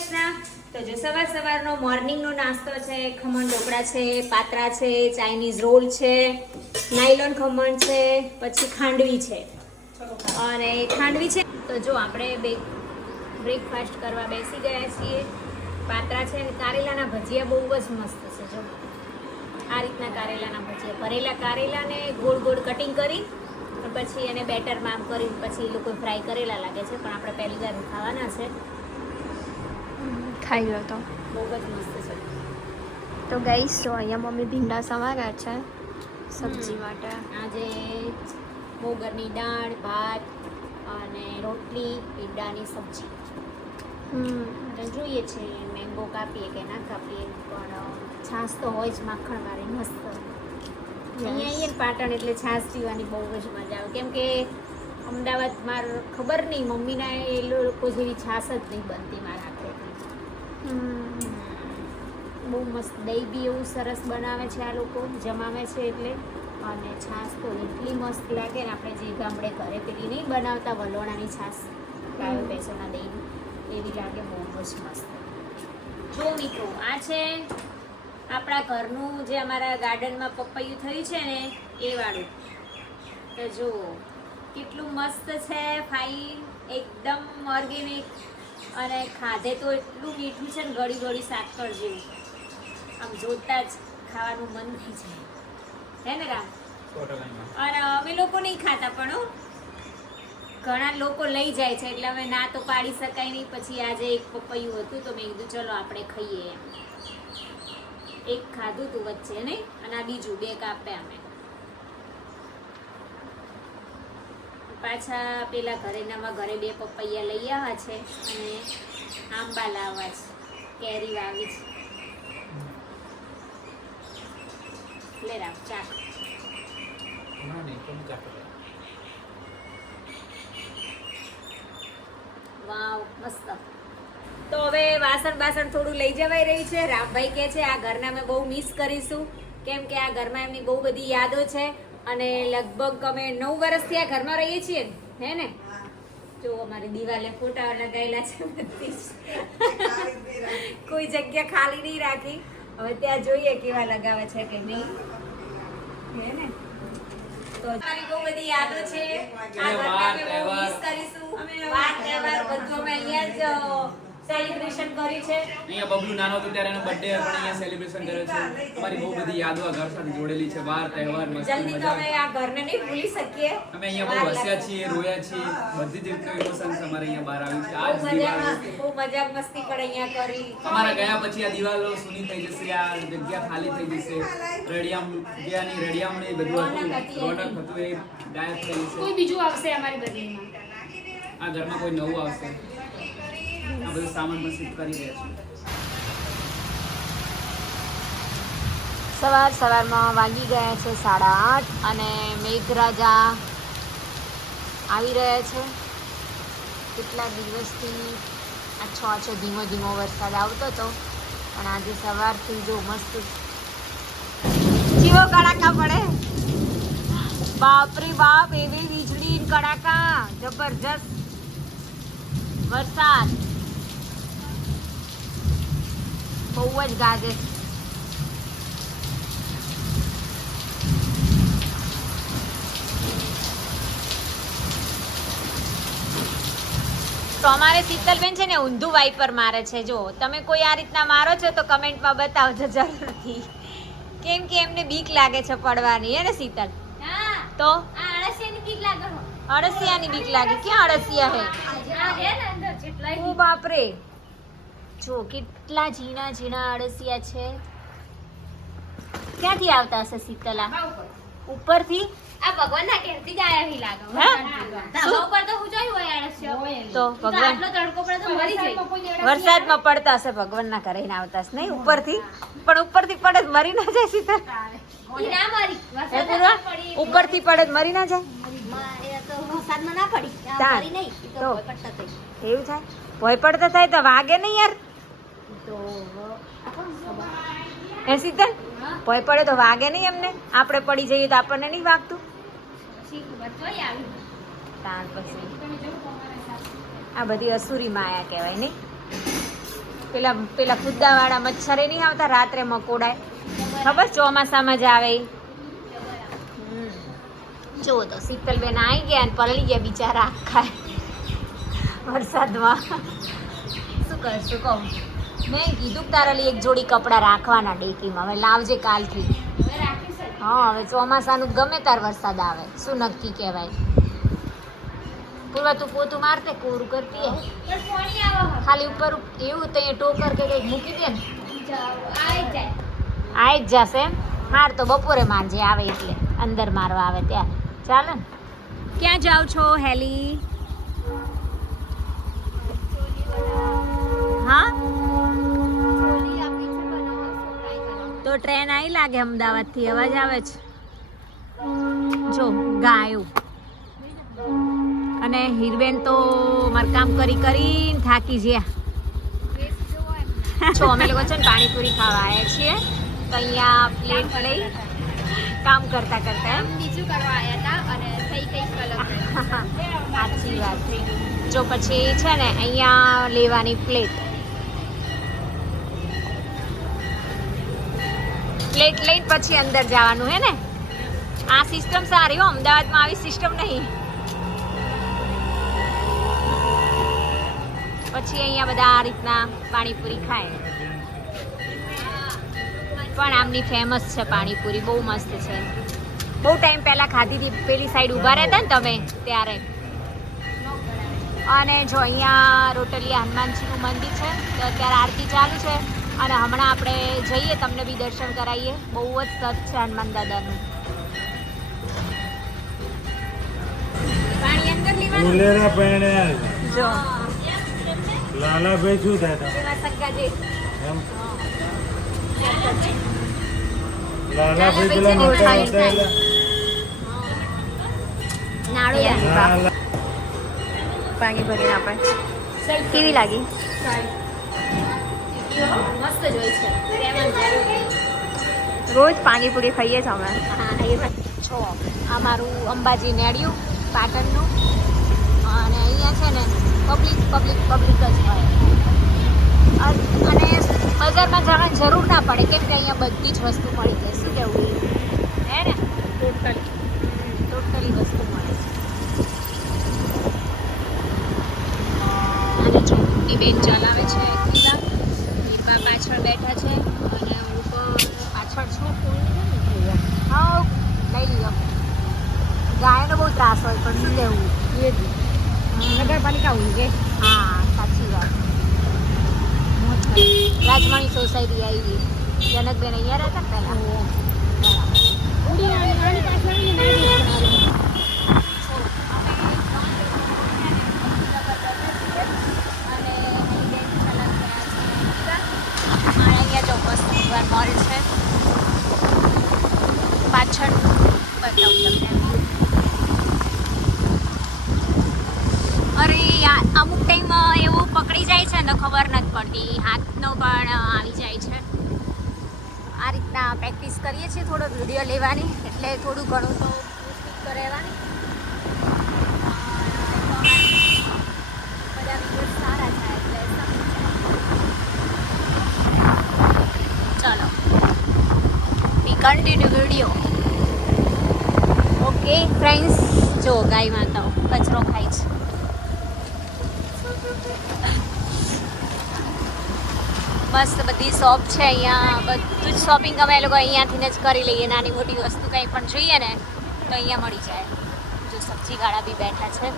કૃષ્ણ. તો જો સવારનો મોર્નિંગનો નાસ્તો છે, ખમણ ઢોકળા છે, પાત્રા છે, ચાઇનીઝ રોલ છે, નાયલોન ખમણ છે, પછી ખાંડવી છે. અને ખાંડવી છે તો જો આપણે બ્રેકફાસ્ટ કરવા બેસી ગયા છીએ. પાત્રા છે અને કારેલાના ભજીયા બહુ જ મસ્ત છે. જો આ રીતના કારેલાના ભજીયા, ભરેલા કારેલાને ગોળ ગોળ કટિંગ કરી પછી એને બેટરમાં આમ કરી પછી એ લોકો ફ્રાય કરેલા લાગે છે, પણ આપણે પહેલી વાર ખાવાના છે. ખાઈ લો તો બહુ જ મસ્ત છે. તો ગાઈસ તો અહીંયા મમ્મી ભીંડા સમાર્યા છે સબ્જી માટે. આજે મોગરની દાળ, ભાત અને રોટલી, ભીંડાની સબ્જી. અને જોઈએ છે મેંગો કાપીએ કે ના કાપીએ, પણ છાશ તો હોય જ માખણવાળી મસ્ત. અહીંયા પાટણ એટલે છાશ પીવાની બહુ જ મજા આવે, કેમ કે અમદાવાદમાં ખબર નહીં મમ્મીના એ લોકો જેવી છાશ જ નહીં બનતી મારા હાથેથી. બહુ મસ્ત દહીં બી એવું સરસ બનાવે છે આ લોકો, જમાવે છે એટલે. અને છાશ તો એટલી મસ્ત લાગે ને, આપણે જે ગામડે ઘરે પેલી નહીં બનાવતા વલોણાની છાશ ગાયો ભેંસોના દહીં એવી લાગે, બહુ જ મસ્ત. જો મિત્રો આ છે આપણા ઘરનું જે અમારા ગાર્ડનમાં પપૈયું થયું છે ને એ વાળું. તો જુઓ કેટલું મસ્ત છે, ફાઇન, એકદમ ઓર્ગેનિક. અને ખાધે તો એટલું મીઠું છે ને, ગળી ગળી સાકર જેવું. આમ જોતા જ ખાવાનું મન થઈ જાય, હે ને રામ? અને અમે લોકો નહીં ખાતા, પણ ઘણા લોકો લઈ જાય છે એટલે અમે ના તો પાડી શકાય નહીં. પછી આજે એક પપૈયું હતું તો મેં કીધું ચલો આપણે ખાઈએ એમ. એક ખાધું તું વચ્ચે નહીં, અને આ બીજું 2 કાપ્યા અમે. પાછા પેલા ઘરે 2 પપૈયા લઈ આવ્યા છે અને આંબા લાવવા છે, કેરી વાવી છે. લે રામ ચાક. વાવ મસ્ત. તો હવે વાસણ થોડું લઈ જવાઈ રહ્યું છે. રામભાઈ કહે છે આ ઘરને અમે બહુ મિસ કરીશું, કેમ કે આ ઘરમાં એમની બહુ બધી યાદો છે. અને લગભગ અમે 9 વર્ષથી આ ઘરમાં રહીએ છીએ, હે ને? જો અમારી દિવાલે ફોટા લગાવેલા છે બધી જ. કોઈ જગ્યા ખાલી નહીં રાખી. હવે ત્યાં જોઈએ કેવા લગાવે છે કે નહીં, હે ને? તો અમારી બહુ બધી યાદો છે. આ ઘરને અમે બહુ મિસ કરીશું. વાર તહેવાર બધું અમે અહીંયા જ સેલિબ્રેશન કરી છે. અહીંયા બબલુ નાનો હતો ત્યારે એનો બર્થડે પણ અહીંયા સેલિબ્રેશન કર્યો છે. અમારી બહુ બધી યાદો આ ઘર સાથે જોડેલી છે. વાર તહેવાર મસ્તી જલ્દી તો અમે આ ઘરને નહીં ભૂલી શકીએ. અમે અહીંયા બહુ હસ્યા છીએ, રોયા છીએ, બધી જ રીતના ઇમોશન્સ અમારે અહીંયા બહાર આવ્યું છે. આજ દિવાળો બહુ મજાક મસ્તી પણ અહીંયા કરી. અમારા ગયા પછી આ દિવાલો સૂની થઈ જશે, આ જગ્યા ખાલી થઈ જશે. રડિયામણી બધું હતું, રોનક હતું, એ ગાયબ થઈ જશે. કોઈ બીજું આવશે અમારી બદલીમાં. આ ઘરમાં કોઈ નવું આવશે. આ બધું સામાન પણ શિફ્ટ કરી રહ્યા છે. સવારમાં વાગી ગયા છે 8:30 અને મેઘરાજા આવી રહ્યા છે. કેટલા દિવસથી આછો ધીમો ધીમો વરસાદ આવતો હતો, પણ આજે સવારથી જો મસ્ત જીવો કડાકા પડે. બાપરે બાપ, એવી વીજળી કડાકા, જબરજસ્ત વરસાદ, બહુ જ ગાજે. તો અમારે શીતલબેન છે ને ઊંધું વાઇપર મારે છે. જો તમે કોઈ આ રીતના મારો છો તો કમેન્ટમાં બતાવજો જરૂરથી, કેમ કે એમને બીક લાગે છે પડવાની, હે ને શીતલ? તો અળસિયાની બીક લાગે. ક્યાં અળસિયા હે? ઓ બાપરે, જો કેટલા ઝીણા ઝીણા અળસિયા છે. ક્યાંથી આવતા હશે શીતલા? ઉપરથી. આ ભગવાનના ઘેરથી જ આયા હી લાગે. ધાબા ઉપર તો હું જોઈ હોય આળસ્યો હોય. તો ભગવાન આટલો તડકો પડે તો મરી જાય. વરસાદમાં પડતા હશે, ભગવાનના ઘરે ને આવતા હશે નહીં ઉપરથી. પણ ઉપરથી પડે તો મરી ના જાય શીતલ? ઈ ના મરી. હે પૂર્વા? ઉપરથી પડે તો મરી ના જાય? એ તો વરસાદમાં ના પડી. તાર. મરી નહીં. ઈ તો તો. ભય પડતા થઈ. એવું થાય? ભય પડતા થાય તો વાગે નહીં યાર. તો હે શીતલ? ભય પડે તો વાગે નહીં એમને? આપણે પડી જઈએ તો આપણને નહીં વાગતું? તાર પછી આ બધી અસુરી માયા કહેવાય નહીં? પેલા ફુદ્દાવાળા મચ્છરે નહીં આવતા રાત્રે મકોડાય, ખબર ચોમાસામાં જ આવે ઈ. જો તો શીતલબેન આવી ગયા અને પલળી ગયા બિચારા આખા વરસાદમાં. શું કરશું કહું, મેં કીધું કે તારા એક જોડી કપડાં રાખવાના ડેકીમાં, હવે લાવજે કાલથી. હા હવે ચોમાસાનું ગમે તાર વરસાદ આવે, શું નક્કી કહેવાય. પૂર્વા તું પોતું મારતે કોરું કરતી ખાલી ઉપર એવું તો એ ટોકર કે કંઈક મૂકી દે ને આવી જ જશે એમ. હાર તો બપોરે મારજે આવે એટલે, અંદર મારવા આવે ત્યારે ચાલે ને. ક્યાં જાવ છો હેલી? હા તો ટ્રેન આવી લાગે અમદાવાદથી, અવાજ આવે છે. જો ગાયું અને હીરબેન તો મારું કામ કરીને થાકી ગયા. જો અમે લોકો છે ને પાણીપુરી ખાવા આવ્યા છીએ તો અહીંયા પ્લેટ લઈ કામ કરતા કરતા એમ બીજું કરવા આવ્યા હતા અને થઈ કંઈક અલગ. સાચી વાત. જો પછી છે ને અહીંયા લેવાની પ્લેટ લઈને પછી અંદર જવાનું હે ને. આ સિસ્ટમ સારી હો, અમદાવાદમાં આવી સિસ્ટમ નહીં. પછી અહીંયા બધા આ રીતના પાણીપુરી ખાય. પણ આમની ફેમસ છે પાણીપુરી, બહુ મસ્ત છે. બહુ ટાઈમ પહેલાં ખાધી હતી, પેલી સાઈડ ઊભા રહેતા ને તમે ત્યારે. અને જો અહીંયા રોટલીયા હનુમાનજીનું મંદિર છે તો અત્યારે આરતી ચાલુ છે અને હમણાં આપણે જઈએ તમને બી દર્શન કરાવીએ. બહુ જ સત છે હનુમાન દાદાનું. પાણી અંદર લેવાનું. જો લાલાભાઈ શું થાય એવા સગ્ગાજી એમ લાલાભાઈ પેલા મોટા હતા એટલે નાળુયા પાણી ભરીને આપણે કેવી લાગી? મસ્ત જ હોય છે. રોજ પાણીપુરી ખાઈએ છીએ અમે. છો આ મારું અંબાજી નેડિયું પાટણનું, અને અહીંયા છે ને પબ્લિક જ હોય. અને બજારમાં જવાની જરૂર ના પડે કેમ કે અહીંયા બધી જ વસ્તુ મળી જાય. શું કહેવું હે ને? ટોટલી વસ્તુ મળે છે. અને જો એ બેન ચલાવે છે દીપા પાછળ બેઠા છે અને હું પણ પાછળ છું. હા લઈ લ્યો. ગાયનો બહુ ત્રાસ હોય પણ શું લેવું નગરપાલિકા ઊંઘે. હા સાચી વાત. રાજમાણી સોસાયટી આવી જનકબેન અહીંયા રહેતા પહેલાં. મોલ છે પાછળ બતાવું તમને. અરે યાર અમુક ટાઈમ એવું પકડી જાય છે ને ખબર નથી પડતી, હાથનો પણ આવી જાય છે. આ રીતના પ્રેક્ટિસ કરીએ છીએ, થોડો વિડીયો લેવાની એટલે થોડું ઘણું તો પુસ્તક તો રહેવાની. બધા વિડીયો સારા થાય એટલે ચલો કન્ટિન્યુ વિડીયો. ઓકે ફ્રેન્ડ્સ, જો ગાય માતાઓ કચરો ખાય છે. મસ્ત બધી શોપ છે અહીંયા, બધું જ શોપિંગ અમે લોકો અહીંયાથી જ કરી લઈએ. નાની મોટી વસ્તુ કંઈ પણ જોઈએ ને તો અહીંયા મળી જાય. જો સબ્જીવાળા બી બેઠા છે.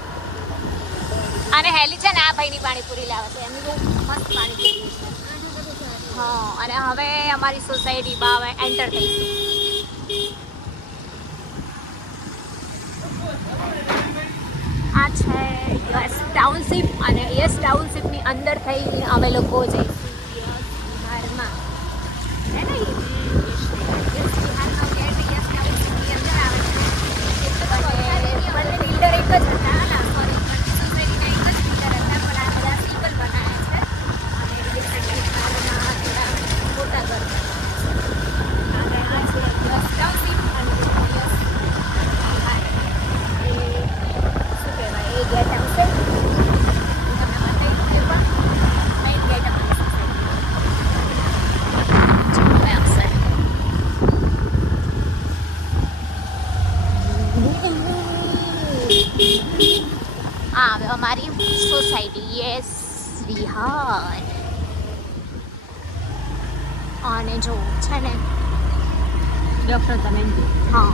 અને હેલી છે ને આ ભાઈની પાણીપુરી લાવે છે, એમની બહુ મસ્ત પાણીપુરી છે. હા અને હવે અમારી સોસાયટીમાં હવે એન્ટર થઈશું. આ છે યસ ટાઉનશીપ અને યસ ટાઉનશીપની અંદર થઈ અમે લોકો જઈશું બિહારમાં. હે ને યસ બિહારનો ગેટ યસ ટાઉનશીપની અંદર આવે છે. બિલ્ડર એક જ હતા ના સોરી સોસાયટીના એક જ બિલ્ડર હતા પણ આ બધા સિમ્પલ બનાવ્યા છે અને મોટા ઘર. અમારી સોસાયટી. યસ વિહાર. અને જો છે ને ડૉક્ટર ધનંજય, હા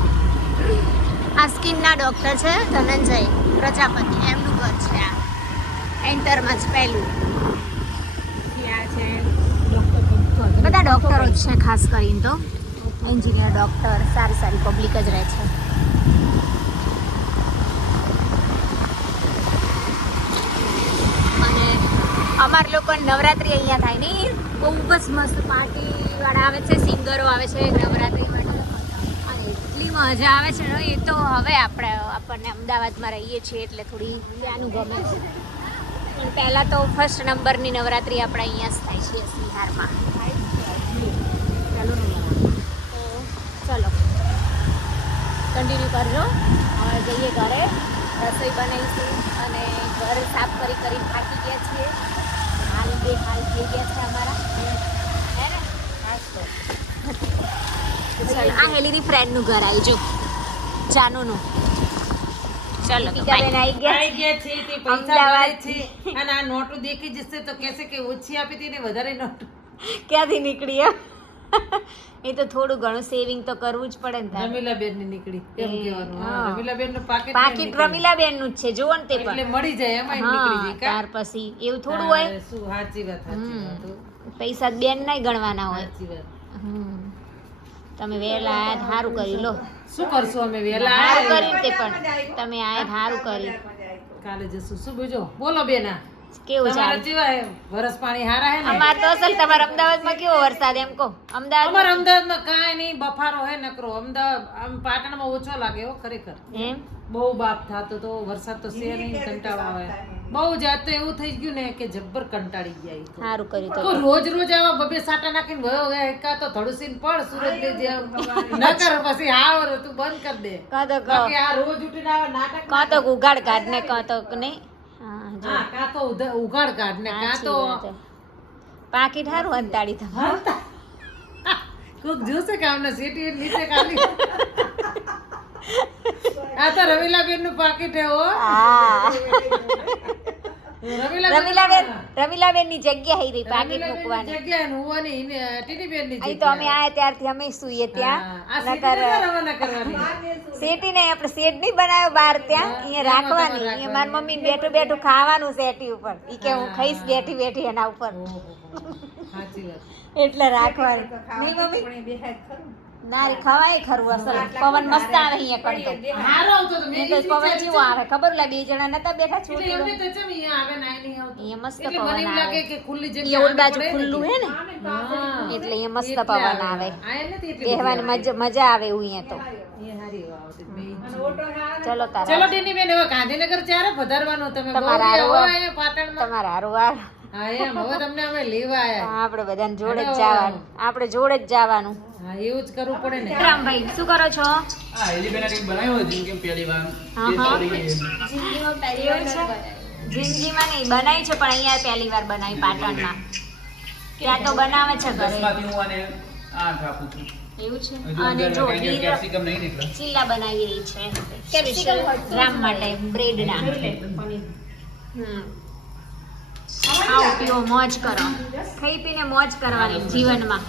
આ સ્કિનના ડૉક્ટર છે ધનંજય પ્રજાપતિ, એમનું ઘર છે આ એન્ટરમાં જ પહેલું. બધા ડૉક્ટરો જ છે ખાસ કરીને તો, એન્જિનિયર ડૉક્ટર, સારી સારી પબ્લિક જ રહે છે. અને અમાર લોકો નવરાત્રિ અહીંયા થાય નહીં, બહુ જ મસ્ત પાર્ટીવાળા આવે છે, સિંગરો આવે છે નવરાત્રિ માટે, અને એટલી મજા આવે છે ને. એ તો હવે આપણને અમદાવાદમાં રહીએ છીએ એટલે થોડી ત્યાંનું ગમે છે, પણ પહેલાં તો ફર્સ્ટ નંબરની નવરાત્રિ આપણે અહીંયા જ થાય છે બિહારમાં. તો ચલો કન્ટિન્યુ કરજો. હવે જઈએ ઘરે, રસોઈ બનાવીશું અને ઘર સાફ કરી થાકી ગયા છીએ. હાલ બે હાલ થઈ ગયા છે અમારા, હે ને? ચાલો આ હેલીની ફ્રેન્ડનું ઘર આવી જો, જાનુનું. ચલો તો બેન આવી ગયા છે તે પૈસા ભરે છે અને આ નોટો દેખી જશે તો કહેશે કે ઓછી આપી હતી ને વધારે નોટ. ક્યાંથી નીકળી એમ? એ તો થોડું ઘણું સેવિંગ તો કરવું જ પડે ને તારે. રમીલાબેન ની નીકળી એમ કહેવાનું. હા. રમીલાબેન નું પાકીટ પાકીટ રમીલાબેન નું જ છે જુઓ ને તે એટલે પણ. મળી જાય એમાં નીકળી જાય ત્યાર પછી એવું થોડું હોય. હા, શું સાચી વાત પૈસા બેન નહીં ગણવાના હોય. સાચી વાત. તમે વહેલા આયા સારું કરી લો. શું કરશું અમે વેલા સારું કર્યું તે પણ તમે આયા સારું કર્યું. કાલે જશું. શું બીજો બોલો બેના, કેવું તમારા ચાલે? જેવા હે વરસ પાણી હારા હે ને? અમાર તો અસલ તમારા અમદાવાદમાં કેવો વરસાદ એમ કહો? અમદાવાદ અમારા અમદાવાદમાં કાંઈ નહીં, બફારો હે નકરો. અમદાવાદ આમ પાટણમાં ઓછો લાગે હો ખરેખર. એમ બહુ બાપ થતો તો વરસાદ તો છે નહીં, કંટાળો આવે બહુ. જાત તો એવું થઈ ગયું ને કે જબ્બર કંટાળી ગયા. ઈ તો. સારું કર્યું તો. તો રોજ રોજ આવા બબે સાટા નાખીને વયો ગયા એકા તો થોડું પડ સુરત ને જેમ ન કર પછી હાવ તું બંધ કર દે. કાં તો બાકી આ રોજ ઉઠીને આવા નાટક કાં તો ઉગાડ કાઢ ને કાં તો નહીં. હા જો હા કાં તો ઉઘાડ કાઢ ને કાં તો પાકીટ સારું અંતાડી તમારું. કોક જોશે કે આમને સીટી નીચે ખાલી. આ તો રમીલાબેન નું પાકીટ હે હો. હા રમીલાબેન રમીલાબેન ની જગ્યા હઈ રહી પાકીટ રમીલાબેનની મૂકવાની. જગ્યા ને હુવાની ને ટીટીબેન ની અહીં તો અમે આયા ત્યારથી અમે સુઈએ ત્યાં. આ સીટી નથી રવાના કરવાની. સેટી નહીં, આપણે સેટ નહીં બનાવ્યો બહાર ત્યાં, અહીંયા રાખવાની. અહીંયા મારી મમ્મી બેઠું બેઠું ખાવાનું સેટી ઉપર. ઈ કે હું ખાઈશ બેઠી બેઠી એના ઉપર, સાચી વાત. એટલે રાખવાની. નહીં મમ્મી? ના રે ખવાય ખરું અસલ. પવન મસ્ત આવે અહીંયા કરતો. હારો આવતો તો મેં નહીં તો પવન જેવો આવે ખબર? ઓલા બે જણા નતા બેઠા એટલે છોકરો, એમને તો ચમ અહીંયા આવે નાઈ નહીં આવતું. અહીંયા મસ્ત એટલે મને પવન એમ લાગે આવે. કે ખુલ્લી અહીંયા જગ્યા ઓલી બાજુ ખુલ્લું હે ને, હા. એટલે અહીંયા મસ્ત એટલે પવન આવે. આયા નથી એટલે બેહવાની મજા આવે એવું અહીંયા તો. અહીંયા હારી હવા આવતી. ચલો તારા ચલો ટીની બેન હવે ગાંધીનગર ચારે પધારવાનું તમે તમારા બહુ હારું. અહીંયા પાટણમાં. તમારા હારું હા એમ હવે તમને અમે લેવા આયા. આપણે બધાને જોડે જ જવાનું. આપણે જોડે જ જવાનું. હા એવું જ કરવું પડે ને. રામભાઈ શું કરો છો? હા એલિબેના કંઈક બનાવ્યો હતું કે પહેલી વાર હા, હા. ટેસ્ટ કરીએ. એવું છે? જિંદગીમાં નહીં બનાવી છે પણ અહીંયા પહેલી વાર બનાવી પાટણમાં. ત્યાં તો બનાવે છે ઘરે. દસમાંથી હું આને 8 આપું છું. એવું છે. હજુ અને અંદર જો કાંઈ હીર કેપ્સિકમ નહીં ને એટલે. ચીલા બનાવી રહી છે સ્પેશિયલ રામ માટે બ્રેડના. આવો પીવો મોજ કરો, ખાઈ પીને મોજ કરવાની જીવનમાં.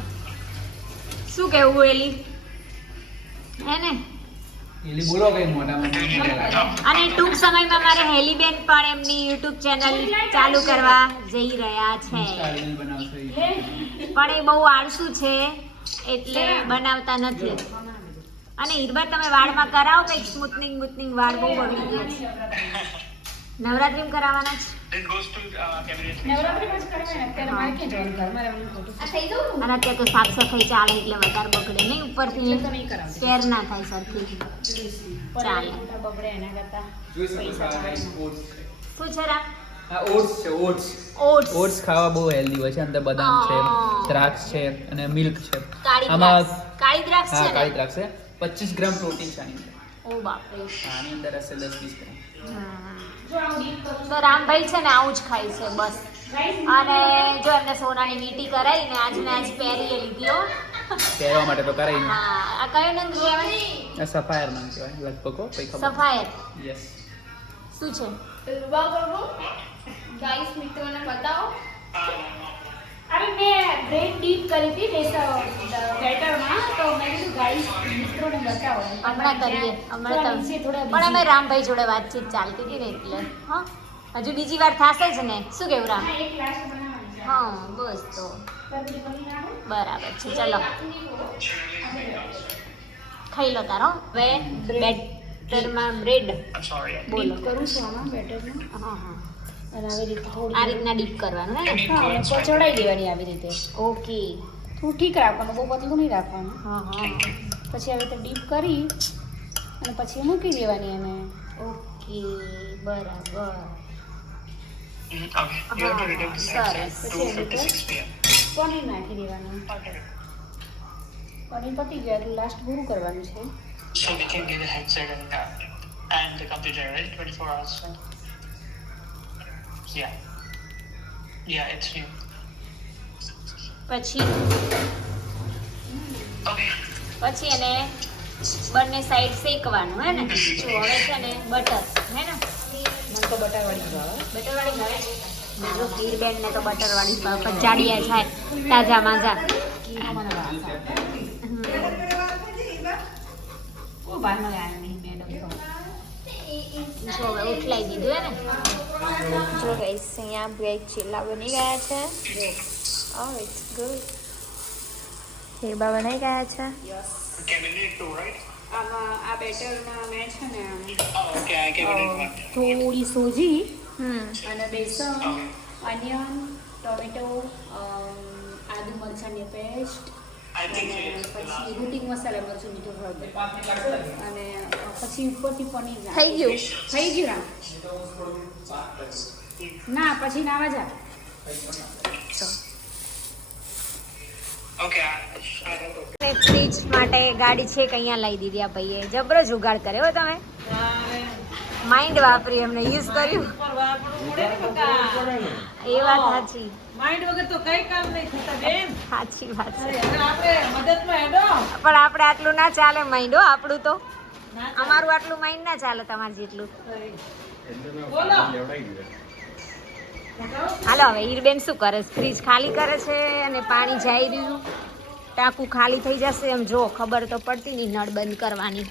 શું કેવું એલી? હે ને? એલી બોલો કઈ મોટામાં. અને ટૂંક સમયમાં મારે હેલીબેન પણ એમની યુટ્યુબ ચેનલ ચાલુ કરવા જઈ રહ્યા છે, રીલ બનાવશે ઈ. પણ એ બહુ આળસુ છે એટલે બનાવતા નથી. અને હીરબા તમે વાળમાં કરાવો કંઈક સ્મૂથનિંગ વાળ બહુ બગડી ગયા છે. નવરાત્રીમાં કરાવવાના છે. અને અત્યારે તો સાફ સફાઈ ચાલે એટલે વધારે બગડે નહીં, ઉપરથી કેર ના થાય સરખી. ચાલે. જોઈ શકો છો આ oats છે. શું છે રામ? આ oats છે oats. ઓટ્સ. ઓટ્સ ખાવા બહુ હેલ્ધી હોય છે. અંદર બદામ છે, દ્રાક્ષ છે અને મિલ્ક છે. કાળી આમાં દ્રાક્ષ. કાળી દ્રાક્ષ હા છે કાળી ને? દ્રાક્ષ છે. 25 ગ્રામ પ્રોટીન છે આની અંદર. ઓ બાપરે. આની અંદર હશે 10-20 ગ્રામ. તો રામભાઈ છે ને આવું જ ખાય છે બસ. અને જો એમને સોનાની વીંટી કરાવીને આજને આજ પહેરીએ લીધી હો. પહેરવા માટે તો કરાય નહીં. હા, આ કયો નંગ કહેવાય? આ સફાયર નામ કહેવાય લગભગ હો, કંઈ ખબર સફાયર. યસ. શું છે? ગાઈસ મિત્રોને બતાવો. અરે મેં બ્રેડ ડીપ કરી હતી બેટરમાં, તો મેં કીધું ગાઈસ મિત્રોને બતાવો. હમણાં કરીએ હમણાં થોડા તમે busy, થોડા પણ અમે busy. રામભાઈ જોડે વાતચીત ચાલતી હતી ને એટલે હા હજુ બીજી વાર થશે જ ને શું કેવું રામ હા, એક લાસ્ટ બનાવવાની છે. હા બસ તો તરબૂચ બની નાખો. બરાબર છે ચલો ખાઈ લો તારો હવે બેટરમાં બ્રેડ બોલો ડીપ કરું છું આમાં બેટરમાં. હા હા અને આવી રીતે થોડી આ રીતના ડીપ કરવાનું હે ને હા, અને પચોડાઈ દેવાની આવી રીતે. ઓકે થોડું ઠીક રાખવાનું, બહુ પતલું નહીં રાખવાનું. હા હા પછી આવી રીતે ડીપ કરી અને પછી મૂકી દેવાની એને. ઓકે બરાબર Okay. You have to return to site સરસ at પછી એની 2:56 p.m. પનીર નાખી દેવાનું. પનીર પતી ગયા એટલે લાસ્ટ પૂરું કરવાનું છે. So we can get a headset and the computer, right? 24 hours. Right? Yeah. Yeah, it's new. પછી Okay. પછી એને બંને સાઈડ શેકવાનું હે ને જો હવે છે ને બટર હે ને મને તો બટાવાળી ભાવે બટરવાળી ભાવે જો ખીરબેન ને તો બટરવાળી ભાવે પણ જાડિયા થાય તાજા માજા કીનો મને ભાવે ઓ બાનો યાર નહીં મેડમ જો હવે ઉઠલાઈ દીધું હે ને જો ગાઈસ અહીંયા બ્રેડ ચીલા બની ગયા છે. Oh, it's good. હિરબા બનાવી ગયા છે. Cabinet 2, right? આમાં આ બેટરમાં મેં છે ને Oh, okay. I cabinet 1. થોડી સોજી હમ અને બેસન, ઓનિયન, ટોમેટો, આદુ મરચાંની પેસ્ટ I think અને it's પછી રૂટિંગ મસાલા મરચું મીઠું હળદર અને પછી ઉપરથી પનીર નાખ. થઈ ગયું. થઈ ગયું રામ ના પછી નાવા જા. Okay. I don't know. અને ફ્રીજ માટે ગાડી છે કે અહીંયા લઈ દીધી આ ભાઈએ જબરો જુગાડ કર્યો હો તમે માઇન્ડ વાપરી એમને યુઝ કર્યું ઉપર વાપરવું પડે ને બકા એ વાત સાચી માઇન્ડ વગર તો કઈ કામ નહીં થતા બેન સાચી વાત છે અરે હવે આપણે મદદમાં હેડો પણ આપણે આટલું ના ચાલે માઇન્ડ હો આપણું તો ના અમારું આટલું માઇન્ડ ના ચાલે તમારે જેટલું બોલો હાલો હવે હીરબેન શું કરે છે ફ્રીજ ખાલી કરે છે અને પાણી જઈ રહ્યું ટાંકું ખાલી થઈ જશે એમ જો ખબર તો પડતી નહીં નળ બંધ કરવાની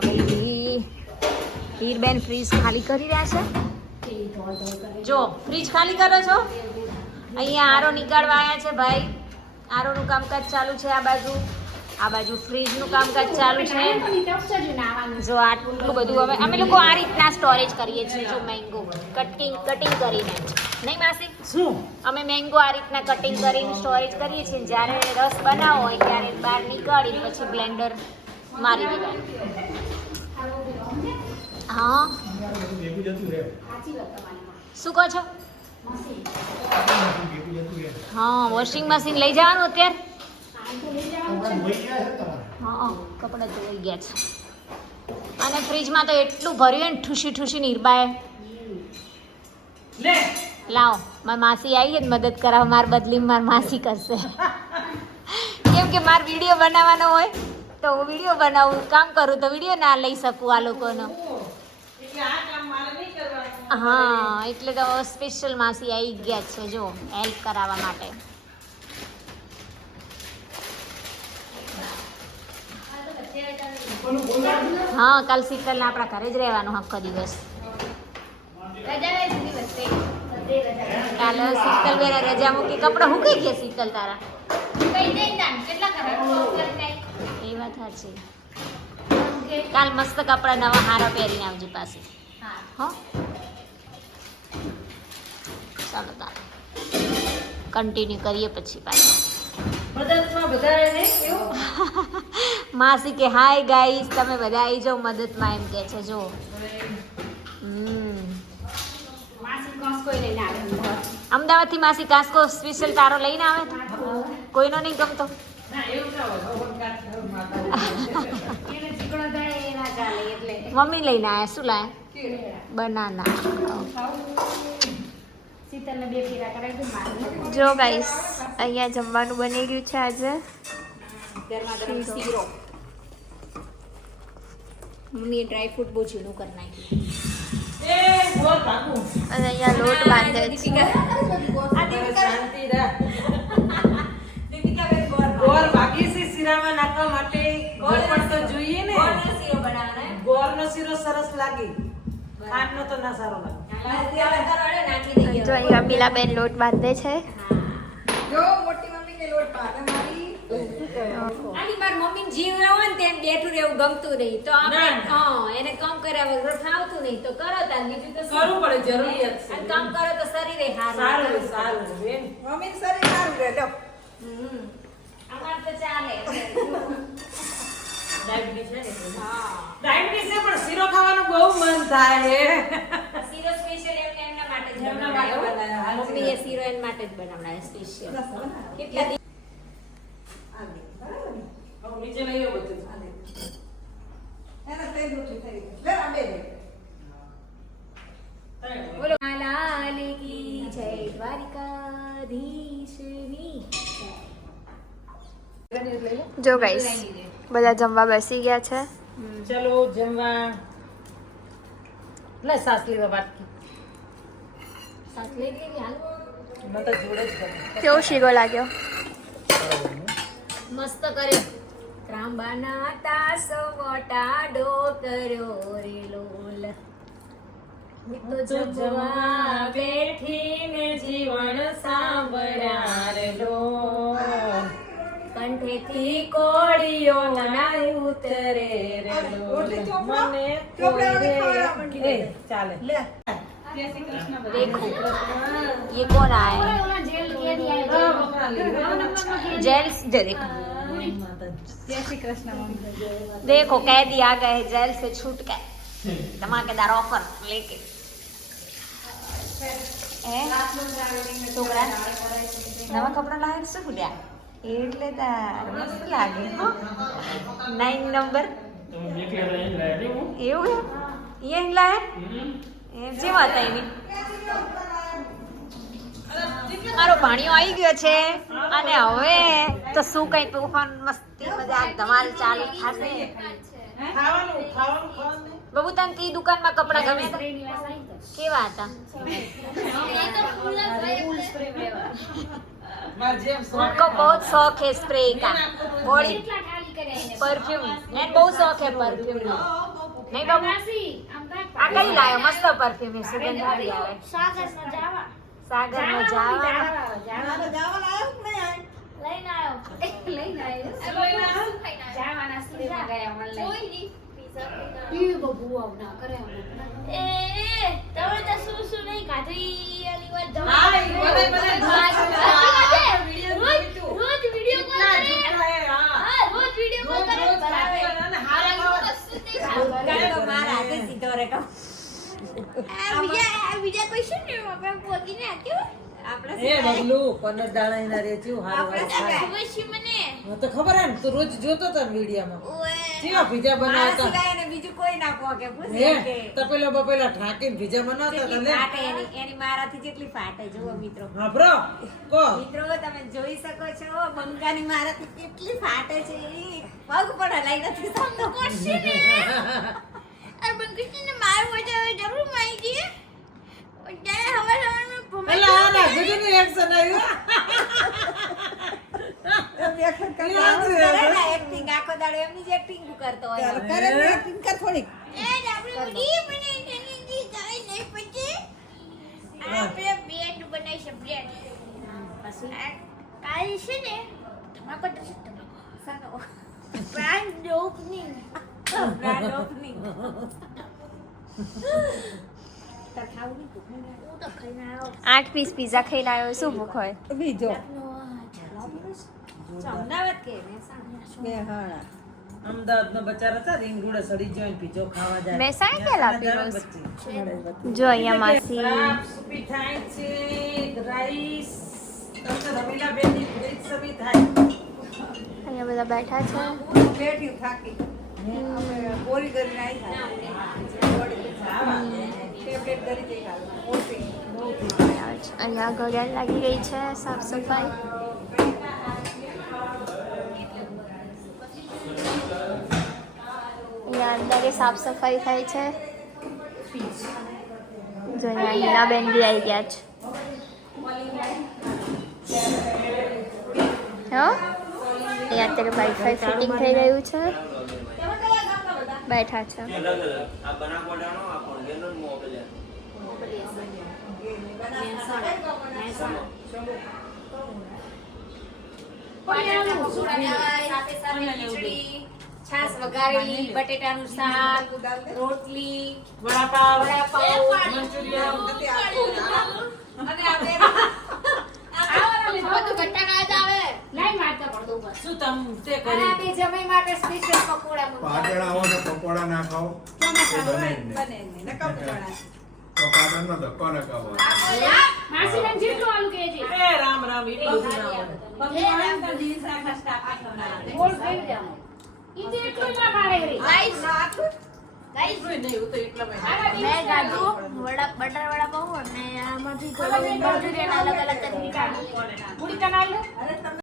હવે હીરબેન ફ્રીજ ખાલી કરી રહ્યા છે જો ફ્રીજ ખાલી કરો છો અહીંયા આરો નીકાળવા આવ્યા છે ભાઈ આરોનું કામકાજ ચાલુ છે આ બાજુ ફ્રીજનું કામકાજ ચાલુ છે જો આટલું બધું અમે લોકો આ રીતના સ્ટોરેજ કરીએ છીએ જો મેંગો કટિંગ કરીને નહીં માસી શું અમે મેંગો આ રીતના કટિંગ કરીને સ્ટોરેજ કરીએ છીએ જ્યારે રસ બનાવો હોય ત્યારે બહાર નીકાળી પછી બ્લેન્ડર મારી દેવાનું હા શું કહો છો હા વોશિંગ મશીન લઈ જવાનું અત્યારે હા કપડાં ધોઈ ગયા છે અને ફ્રીજમાં તો એટલું ભર્યું ને ઠૂસી નીરબાએ લે લાવો મારી માસી આવી છે ને મદદ કરાવવા માર બદલી મારી માસી કરશે કેમ કે મારે વિડીયો બનાવવાનો હોય તો હું વિડીયો બનાવું કામ કરું તો વિડીયો ના લઈ શકું આ લોકોનો એટલે આ કામ મારે નહીં કરવાનું હા એટલે તો સ્પેશિયલ માસી આવી ગયા છે જો હેલ્પ કરાવવા માટે હા કાલ શીતલને આપણા ઘરે જ રહેવાનું આખો દિવસ કાલે શીતલ બેન રજા મૂકી કપડાં હુકાઈ ગયા શીતલ તારા એ વાત સાચી કાલ મસ્ત કપડાં નવા હારા પહેરીને આવજે પાસે હા ચાલો તારે કન્ટિન્યુ કરીએ પછી પાછું મદદમાં બધાએ નહીં એવું માસી કે હાય ગાઈસ તમે બધા આવી જાઓ મદદમાં એમ કે છે જો અમદાવાદથી માસી કાસ્કો સ્પેશિયલ તારો લઈને આવે કોઈનો નહીં ગમતો ના એવું ના હોય ભગવાન કાઢ માતા મમ્મી લઈને આવ્યા શું લાયા બનાના જો ગાઈસ અહીંયા જમવાનું બની ગયું છે આજે મમ્મીએ ડ્રાય ફ્રૂટ બહુ ઝીણું કરી નાખ્યું. એ ગોર ભાગું અને અહીંયા લોટ બાંધે છે. શાંતિ રાખ. ગોર ભાગી છે શીરામાં નાખવા માટે ગોળ પણ તો જોઈએ ને. ગોળનો શીરો સરસ લાગે, ખાંડનો તો ના સારો લાગે. જો અહીંયા મીલાબેન લોટ બાંધે છે. આની માર મમ્મીને જીવ ન હોય ને તેને બેઠું રહેવું ગમતું નહીં તો આપણે એને કામ કર્યા વગર ફાવતું નહીં તો કરો તાર બીજું તો શું? કરવું પડે, જરૂરિયાત છે. આ કામ કરો તો શરીરે સારું હારું સારું બેન. અમાર તો ચાલે ડાયાબિટીસ છે ને એટલે. ડાયાબિટીસ છે પણ શીરો ખાવાનું બહુ મન થાય. શીરો સ્પેશિયલ એમના માટે જ એમના માટે બનાવ્યો. બનાવ્યો. મમ્મીએ શીરો એના માટે જ બનાવડાયો સ્પેશિયલ. કેટલા દિવસ હવે નીચે લઈ આવો બધું. બોલો લાલ કી જય દ્વારિકાધીશની જો ગાઈસ બધા જમવા બેસી ગયા છે. ચલો જમવા. લે સાસ લેવા વાટકી. સાથ લઈ લેવી હાલ મેં તો જોડે જ કરી. કેવો શીરો લાગ્યો? મસ્ત કરે ત્રાંબાના તાસો મોટાડો કર્યો રે લોલ તો જમવા બેઠીને જીવન સાંભળ્યા રે લોલ. કંઠેથી કોળીઓ ના ઉતરે રે લોલ. મને કોઈ રે. ચાલે. देखो ये कौन आया है जेल से देखो देखो कैदी आ गए जेल से छूट के धमाकेदार ऑफर लेके છોકરા નવા કપડા લાવે શું ફૂલ્યા એટલે તાર મસ્ત લાગે 9 નંબર એવું એ લાયા જેવા હતા એની મારો ભાણિયો આવી ગયો છે અને હવે તો શું કઈ તોફાન મસ્તી મજાક ધમાલ ચાલુ થશે. બબુ તને કઈ દુકાનમાં કપડા ગમે કેવા હતા? उनको बहुत शौक है स्प्रे का बॉडी परफ्यूम ने बहुत शौक है परफ्यूम का नहीं बाबू आ कई लायो मस्त परफ्यूम है सुगंध वाली આવે सागर નો जावा લઈને આવ્યો જાવાના સીધા ગયા મને લઈ ઈ બબુ આવ ના કરે એ તમે તો શું નહીં કાઢી આલી વાત હા ઈ મને રોજ વિડિયો કોલ કરે હા રોજ વિડિયો કોલ કરે બરાબર અને હારા તો મારા હાથે સીધો રે કો આ બીજા ક્વેશ્ચન ને આપણે પોગીને આક્યો એ બબલુ પનર દાણા ના રે ચું હારું ખબર છે મને હું તો ખબર હે ને તું રોજ જોતો તો વિડિયોમાં ઓએ કેવા ભીજા બનાવતા સિવાય ને બીજું કોઈ ના કહો કે પૂછે હે કે તપેલા બપેલા ઠાકીને ભીજા બનાવતા કેટલી તને ફાટે એની મારાથી જેટલી ફાટે જુઓ મિત્રો હા બ્રો કો મિત્રો તમે જોઈ શકો છો બંકાની મારાથી કેટલી ફાટે છે ઈ પગ પણ હલાઈ નથી શકતો કોશી ને અરે બંકુજી ને માર વજે જરૂર માઈ ગઈ ત્યારે હવે હવે એલા આ ના ગુજુનું એક્શન આવ્યું એક્ટિંગ આખો દાડો એમની જ એક્ટિંગ કરતો હોય એ જ આપણે ઈ મને એની ગાય નહીં પછી આપણે બ્રેડ બનાવી છે બ્રેડ પછી કાઈ છે ને તમાકો તો છે તમાકો સાનો બ્રાન્ડ ઓપનિંગ 8 પીસ પિઝા ખાઈને આવ્યો. શું ભૂખ હોય? બીજો અમદાવાદ કે અમદાવાદનો બચારા હતા રીંગુડા સડી જોઈને પીજો ખાવા જાય મહેસાણા કેલા પીરોસ? જો અહીંયા માસી સુપી થાય છે રાઈસ તમને રમીલા બેનની ફ્રીજ સબી થાય અહીંયા બધા બેઠા છે. બેઠી થાકી અમે બોરી કરીને આવી ટેબ્લેટ કરી દઈ હાલ ઓછી અહીંયા ઘડિયાળ લાગી ગઈ છે. સાફ સફાઈ અહીંયા અત્યારે સાફ સફાઈ થાય છે. જો અહીંયા હિનાબેન બી આવી ગયા છે. હા અહીંયા અત્યારે વાઈફાઈ ફિટિંગ થઈ રહ્યું છે. બેઠા છે. છાસ વઘારેલી, બટેટાનું શાક, રોટલી, વડાપાવ વડાપાવ, મંચુરિયન શું તમ તે અને કરી આ બે જમાઈ માટે સ્પેશિયલ પકોડા પાટણ આવો તો પકોડા ના ખાઓ એ બને જ નહીં. બને નહીં નકમ ચણા તો પાટણનો ધક્કો ના ખાવો. એ રામ રામ એટલું બધું ના હોય. એટલું નહીં, હું તો એટલામાં જ. મેં ગાધું બટર વડાપાઉં અને આમાંથી થોડું મંચુરિયન અલગ અલગ કરીને કાઢી. અરે તમે